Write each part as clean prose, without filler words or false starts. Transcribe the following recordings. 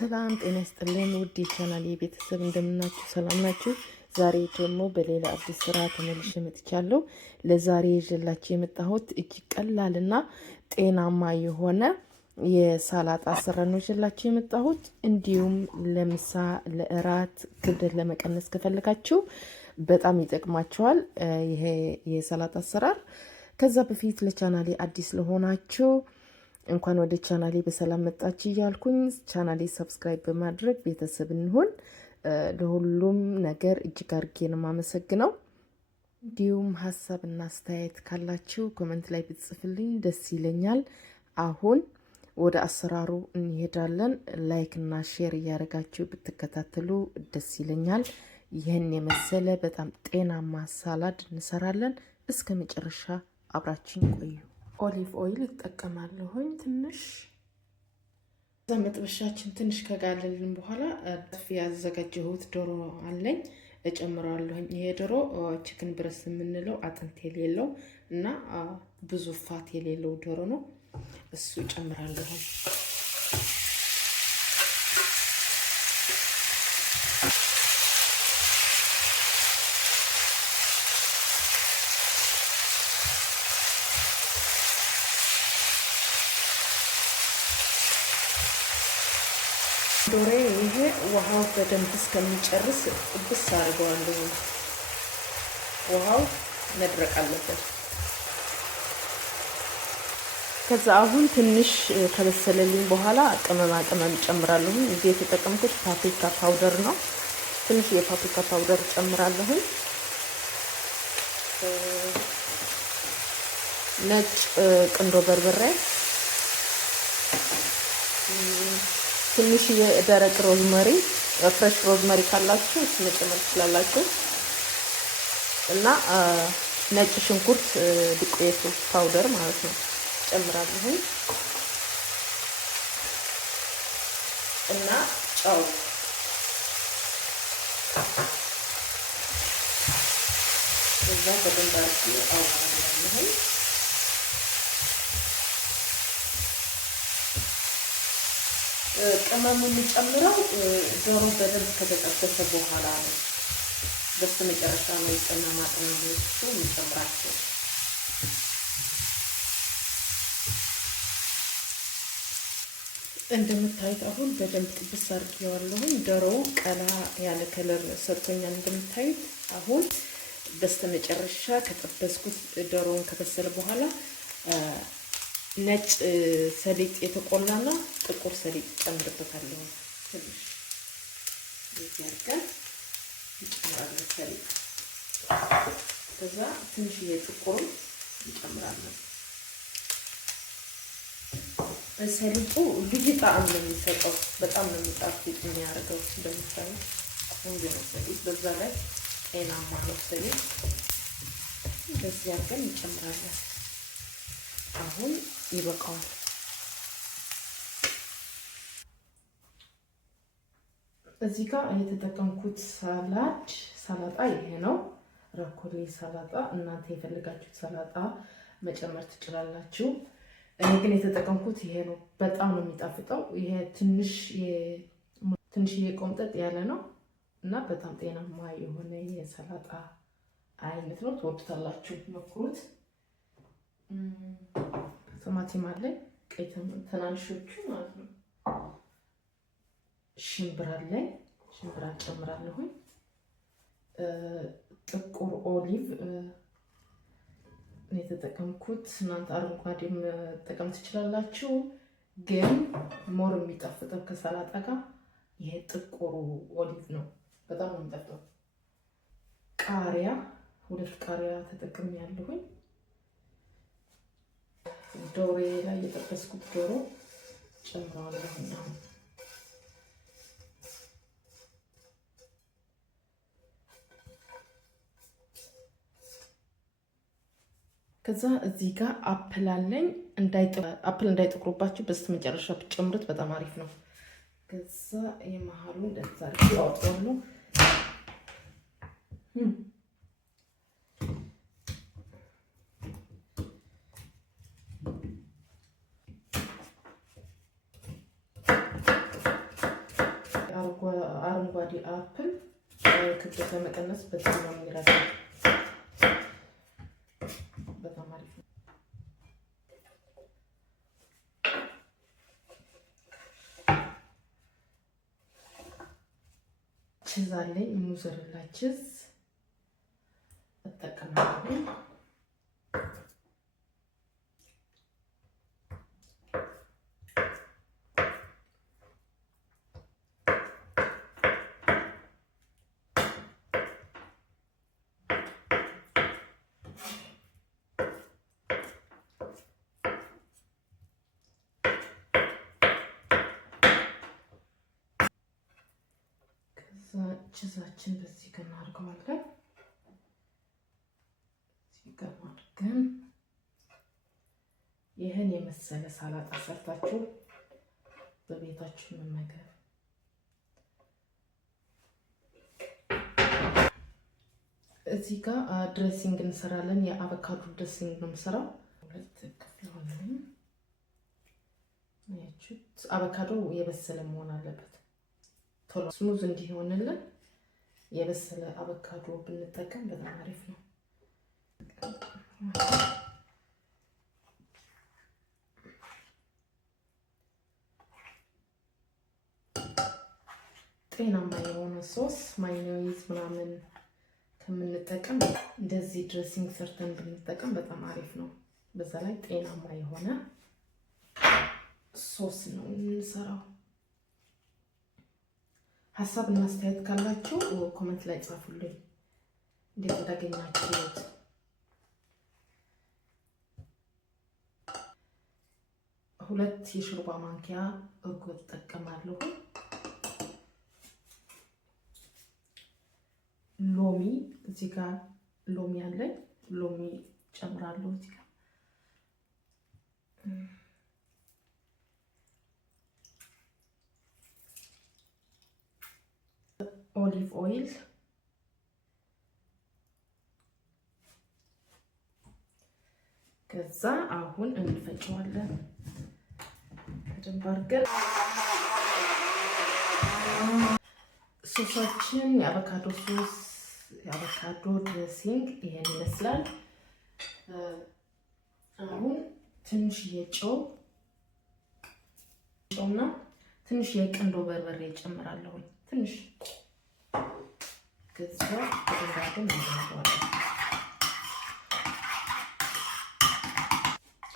ሰላም ጤና ይስጥልን ውድ የቻናሌ ቤተሰብ እንደምናችሁ ሰላም ናችሁ? ዛሬ ደግሞ በሌላ አዲስ ስራ ተመልሼ መጥቻለሁ። ለዛሬ ይዤላችሁ የመጣሁት እጅግ ቀላልና ጤናማ የሆነ የሳላጣ ስራ ነው ይዤላችሁ የመጣሁት። እንዲሁም ለምሳ ለእራት ክብደት ለመቀነስ ከፈለጋችሁ በጣም ይጠቅማችኋል ይሄ የሳላጣ አሰራር። ከዛ በፊት ለቻናሌ አዲስ ለሆናችሁ እንኳን ወደ ቻናሌ በሰላም መጣችሁ እያልኩኝ ቻናሌ ሰብስክራይብ በማድረግ ቤተሰብ እንሆን። ለሁሉም ነገር እጅግ አድርጌ ነው የማመሰግነው። እንዲሁም ሀሳብና አስተያየት ካላችሁ ኮሜንት ላይ ብትጽፉልኝ ደስ ይለኛል። አሁን ወደ አሰራሩ እንሄዳለን። ላይክ እና ሼር እያደረጋችሁ ብትከታተሉ ደስ ይለኛል። ይህን የመሰለ በጣም ጤናማ ሳላድ እንሰራለን። እስከ መጨረሻ አብራችን ቆዩ። ኦሊቭ ኦይል እጠቀማለሁኝ ትንሽ። መጥበሻችን ትንሽ ከጋለልን በኋላ ያዘጋጀሁት ዶሮ አለኝ እጨምራለሁኝ። ይሄ ዶሮ ቺክን ብረስ የምንለው አጥንት የሌለው እና ብዙ ፋት የሌለው ዶሮ ነው። እሱ እጨምራለሁኝ። ዶሬ ይሄ ውሃው በደንብ እስከሚጨርስ ጥብስ አድርገዋለሁ። ውሃው መድረቅ አለበት። ከዛ አሁን ትንሽ ከበሰለልኝ በኋላ ቅመማ ቅመም ጨምራለሁ። እዚህ የተጠቀምኩት ፓፕሪካ ፓውደር ነው። ትንሽ የፓፕሪካ ፓውደር ጨምራለሁ። ነጭ ቁንዶ በርበሬ፣ ትንሽ የደረቅ ሮዝመሪ፣ ፍሬሽ ሮዝመሪ ካላችሁ እሱ መጨመር ትችላላችሁ እና ነጭ ሽንኩርት ዱቄቱ ፓውደር ማለት ነው ጨምራለሁ እና ጨው እዛ በደንብ አድርጌ አዋህዳለሁ። ቅመሙን ጨምረው ዶሮ በደንብ ከተጠበሰ በኋላ ነው። በስተመጨረሻ ነው ቅመማ ቅመሞቹ የምጨምራቸው። እንደምታዩት አሁን በደንብ ጥብስ አድርጌዋለሁ። ዶሮው ቀላ ያለ ከለር ሰጥቶኛል እንደምታዩት። አሁን በስተመጨረሻ ከጠበስኩት ዶሮውን ከበሰለ በኋላ ነጭ ሰሊጥ የተቆላና ጥቁር ሰሊጥ ጨምርበታለሁ። ትንሽ ያርጋል እንጨምራለን ሰሊጥ። ከዛ ትንሽ የጥቁሩ እንጨምራለን። ሰሊጡ ልዩ ጣዕም ነው የሚሰጠው። በጣም ነው የሚጣፍጥ የሚያደርገው። እንደምታዩት ቆንጆ ነው ሰሊጥ። በዛ ላይ ጤናማ ነው ሰሊጥ። በዚህ አድርገን እንጨምራለን። አሁን ይበቃዋል። እዚህ ጋር የተጠቀምኩት ሰላጣ ይሄ ነው። ብሮኮሊ ሰላጣ። እናንተ የፈለጋችሁት ሰላጣ መጨመር ትችላላችሁ። እኔ ግን የተጠቀምኩት ይሄ ነው። በጣም ነው የሚጣፍጠው። ይሄ ትንሽዬ ቆምጠጥ ያለ ነው እና በጣም ጤናማ የሆነ የሰላጣ አይነት ነው። ትወዱታላችሁ፣ ሞክሩት። ቲማቲም አለ፣ ቀይ ትናንሾቹ ማለት ነው። ሽምብራ አለ፣ ሽምብራ ጨምራለሁ። ጥቁር ኦሊቭ የተጠቀምኩት። እናንተ አረንጓዴም መጠቀም ትችላላችሁ፣ ግን ሞር የሚጣፍጠው ከሰላጣ ጋር ይሄ ጥቁሩ ኦሊቭ ነው። በጣም ነው የሚጣፍጠው። ቃሪያ፣ 2 ቃሪያ ተጠቅሜያለሁኝ። ዶሮ ላይ የጠበስኩት ዶሮ ጨምራለሁ። ከዛ እዚህ ጋር አፕል አለኝ። አፕል እንዳይጠቁሩባችሁ በስተመጨረሻ ብትጨምሩት በጣም አሪፍ ነው። ከዛ የመሃሉ እንደዛ አድርጌ አወጣዋለሁ። አረንጓዴ አፕል ክብደት ለመቀነስ በጣም ነው የሚረዳው። በጣም አሪፍ ነው። ቺዝ አለኝ፣ ሞዘሬላ ቺዝ እጠቀማለሁ። ቺዛችን በዚህ ጋር እናድርገዋለን። እዚህ ጋር አድርገን ይህን የመሰለ ሰላጣ ሰርታችሁ በቤታችሁ መመገብ። እዚህ ጋር ድሬሲንግ እንሰራለን። የአቮካዶ ድሬሲንግ ነው የምሰራው። ሁለት ክፍል ሆነልኝ። ያችሁት አቮካዶ የበሰለ መሆን አለበት። ቶሎ ስሙዝ እንዲሆንልን የበሰለ አቮካዶ ብንጠቀም በጣም አሪፍ ነው። ጤናማ የሆነ ሶስ ማዮኔዝ ምናምን ከምንጠቀም እንደዚህ ድሬሲንግ ሰርተን ብንጠቀም በጣም አሪፍ ነው። በዛ ላይ ጤናማ የሆነ ሶስ ነው የምንሰራው። ሀሳብ እና አስተያየት ካላችሁ ኮሜንት ላይ ጻፉልኝ፣ እንዴት እንዳገኛችሁት። ሁለት የሾርባ ማንኪያ እርጎ እጠቀማለሁ። ሎሚ እዚህ ጋር ሎሚ አለኝ፣ ሎሚ ጨምራለሁ እዚህ ጋር። ኦሊቭ ኦይል፣ ከዛ አሁን እንፈጨዋለን በደንብ አድርገን። ሶሳችን የአቮካዶ ሶስ፣ የአቮካዶ ድሬሲንግ ይሄን ይመስላል። አሁን ትንሽዬ ጨውና ትንሽ የቅንዶ በርበሬ እጨምራለሁ። ትንሽ ከዛ በደንብ እናደርገዋለን።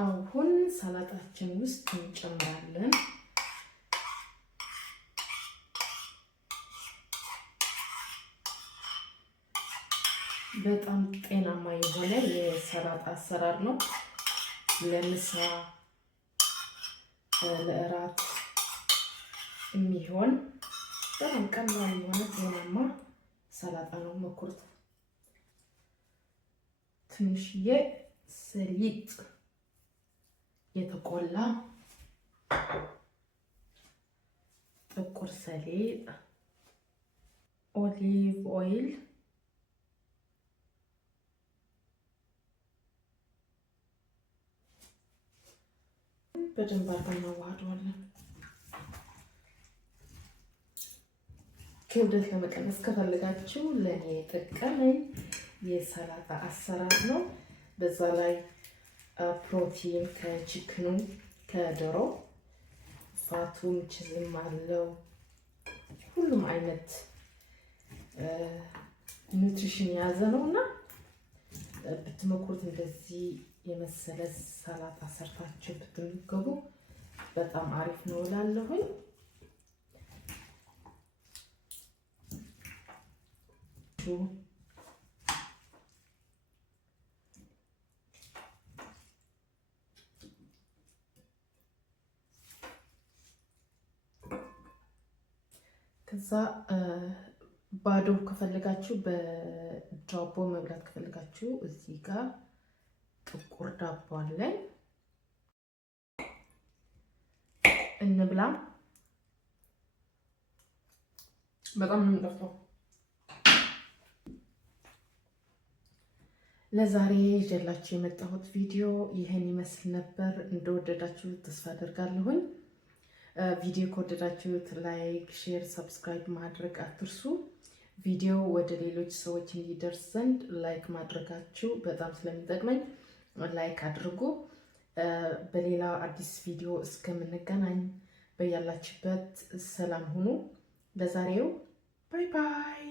አሁን ሰላጣችን ውስጥ እንጨምራለን። በጣም ጤናማ የሆነ የሰላጣ አሰራር ነው። ለምሳ ለእራት የሚሆን በጣም ቀላል የሆነ ጤናማ ሰላጣ ነው። ሞክሩት። ትንሽዬ ሰሊጥ የተቆላ ጥቁር ሰሊጥ፣ ኦሊቭ ኦይል፣ በደንብ አድርገን እናዋህደዋለን። ክብደት ለመቀነስ ከፈለጋችሁ ለኔ የጠቀመኝ የሰላጣ አሰራር ነው። በዛ ላይ ፕሮቲን ከቺክኑ ከዶሮ ፋቱም ቺዝም አለው። ሁሉም አይነት ኒውትሪሽን የያዘ ነው እና ብትሞክሩት እንደዚህ የመሰለ ሰላጣ ሰርታችሁ ብትመገቡ በጣም አሪፍ ነው እላለሁኝ። ከዛ ባዶ ከፈለጋችሁ በዳቦ መብላት ከፈለጋችሁ እዚህ ጋር ጥቁር ዳቦ አለኝ፣ እንብላ። በጣም ነው የሚጣፍጠው። ለዛሬ ይዤላችሁ የመጣሁት ቪዲዮ ይህን ይመስል ነበር። እንደወደዳችሁ ተስፋ አደርጋለሁኝ። ቪዲዮ ከወደዳችሁት ላይክ፣ ሼር፣ ሰብስክራይብ ማድረግ አትርሱ። ቪዲዮ ወደ ሌሎች ሰዎች እንዲደርስ ዘንድ ላይክ ማድረጋችሁ በጣም ስለሚጠቅመኝ ላይክ አድርጉ። በሌላ አዲስ ቪዲዮ እስከምንገናኝ በያላችሁበት ሰላም ሁኑ። ለዛሬው ባይ ባይ።